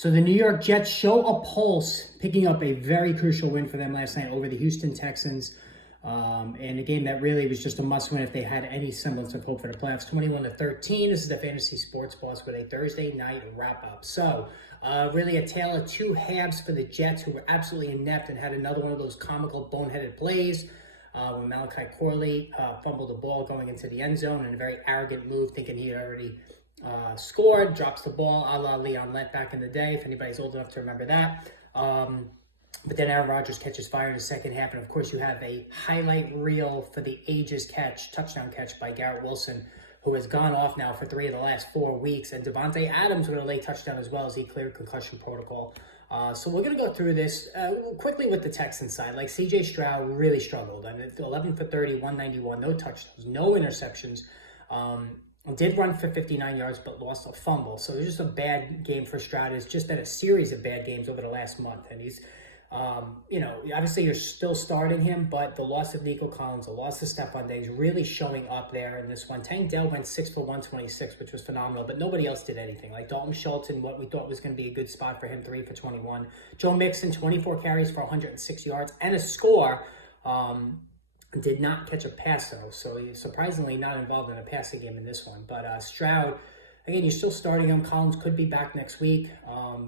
So the New York Jets show a pulse, picking up a very crucial win for them last night over the Houston Texans. And a game that really was just a must-win if they had any semblance of hope for the playoffs. 21-13. This is the Fantasy Sports Boss with a Thursday night wrap-up. So really a tale of two halves for the Jets, who were absolutely inept and had another one of those comical boneheaded plays when Malachi Corley fumbled the ball going into the end zone in a very arrogant move, thinking he had already scored, drops the ball a la Leon Lett back in the day, if anybody's old enough to remember that. But then Aaron Rodgers catches fire in the second half, and of course you have a highlight reel for the ages touchdown catch by Garrett Wilson, who has gone off now for 3 of the last 4 weeks, and Devontae Adams with a late touchdown as well as he cleared concussion protocol. So we're going to go through this quickly with the Texans side. Like C.J. Stroud really struggled. I mean, 11 for 30, 191, no touchdowns, no interceptions. Did run for 59 yards, but lost a fumble. So it was just a bad game for Stroud. It's just been a series of bad games over the last month. And he's, obviously you're still starting him, but the loss of Nico Collins, the loss of Stephon Diggs really showing up there in this one. Tank Dell went 6 for 126, which was phenomenal, but nobody else did anything. Like Dalton Schultz, what we thought was going to be a good spot for him, 3 for 21. Joe Mixon, 24 carries for 106 yards and a score. Did not catch a pass, though, so he's surprisingly not involved in a passing game in this one. But Stroud, again, you're still starting him. Collins could be back next week,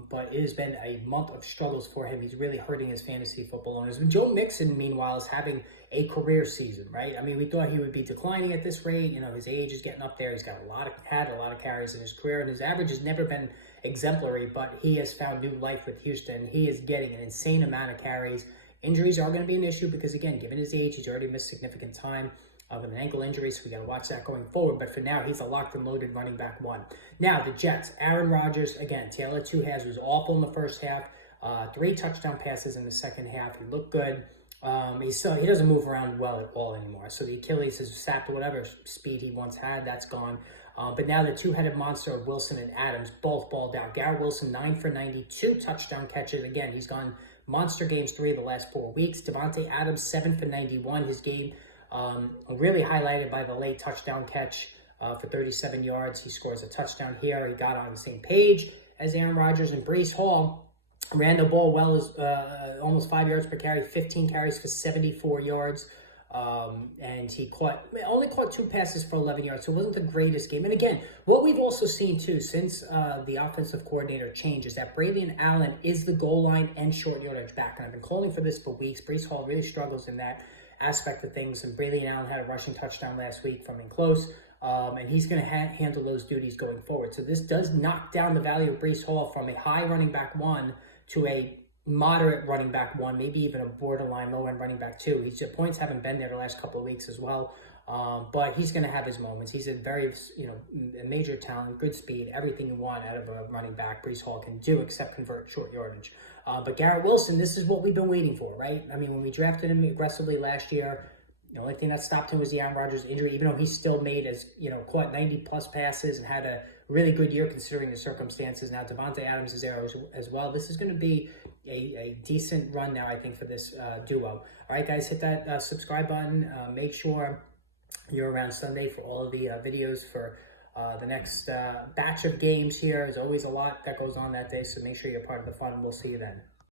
but it has been a month of struggles for him. He's really hurting his fantasy football owners. But Joe Mixon, meanwhile, is having a career season, right? I mean, we thought he would be declining at this rate. His age is getting up there. He's got had a lot of carries in his career, and his average has never been exemplary, but he has found new life with Houston. He is getting an insane amount of carries. Injuries are going to be an issue because, again, given his age, he's already missed significant time with an ankle injury, so we got to watch that going forward. But for now, he's a locked and loaded running back one. Now, the Jets, Aaron Rodgers, again, tail of two halves, was awful in the first half. 3 touchdown passes in the second half. He looked good. He doesn't move around well at all anymore. So the Achilles has sapped whatever speed he once had. That's gone. But now the two-headed monster of Wilson and Adams both balled out. Garrett Wilson, 9 for 92 touchdown catches. Again, he's gone monster games 3 of the last 4 weeks. Devontae Adams, 7 for 91. His game really highlighted by the late touchdown catch for 37 yards. He scores a touchdown here. He got on the same page as Aaron Rodgers, and Breece Hall ran the ball well, as almost 5 yards per carry, 15 carries for 74 yards. And he only caught 2 passes for 11 yards, so it wasn't the greatest game. And again, what we've also seen too since the offensive coordinator change is that Braylon Allen is the goal line and short yardage back. And I've been calling for this for weeks. Breece Hall really struggles in that aspect of things, and Braylon Allen had a rushing touchdown last week from in close. And he's going to handle those duties going forward. So this does knock down the value of Breece Hall from a high running back 1 to a moderate running back 1, maybe even a borderline low-end running back 2. His points haven't been there the last couple of weeks as well, but he's going to have his moments. He's a very, a major talent, good speed, everything you want out of a running back. Breece Hall can do except convert short yardage. But Garrett Wilson, this is what we've been waiting for, right? I mean, when we drafted him aggressively last year, the only thing that stopped him was the Aaron Rodgers injury, even though he still made caught 90-plus passes and had a really good year considering the circumstances. Now Devontae Adams is there as well. This is going to be a decent run now, I think, for this duo. All right, guys, hit that subscribe button. Make sure you're around Sunday for all of the videos for the next batch of games here. There's always a lot that goes on that day, so make sure you're part of the fun. We'll see you then.